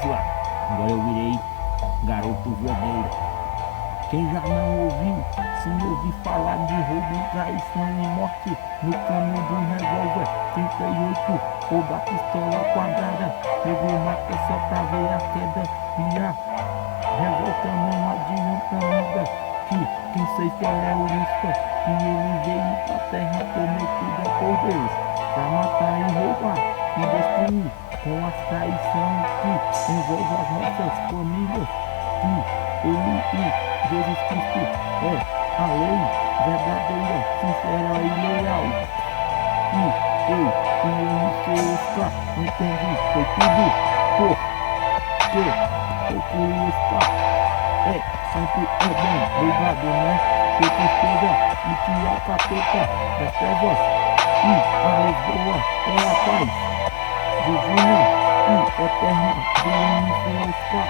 vamos lá. Agora eu virei garoto vermelho. Quem já não ouviu, se ouvir falar de roubo, traição e morte, no caminho de um revólver 38 ou da pistola quadrada, negro mata só pra ver a queda e a revolta não adianta nada, que quem sei se é o Lucifer, que ele veio pra terra prometida por Deus, pra matar e roubar e destruir, com a traição que envolve as nossas famílias, que ele e Jesus Cristo é a lei verdadeira, sincera e leal. E eu, como seu Oscar, entendi, foi tudo porque procure estar. É, sempre é bom, obrigado, né? Sua tristeza e tira capeta das trevas. E a Lisboa é a paz divina e eterna do seu Oscar,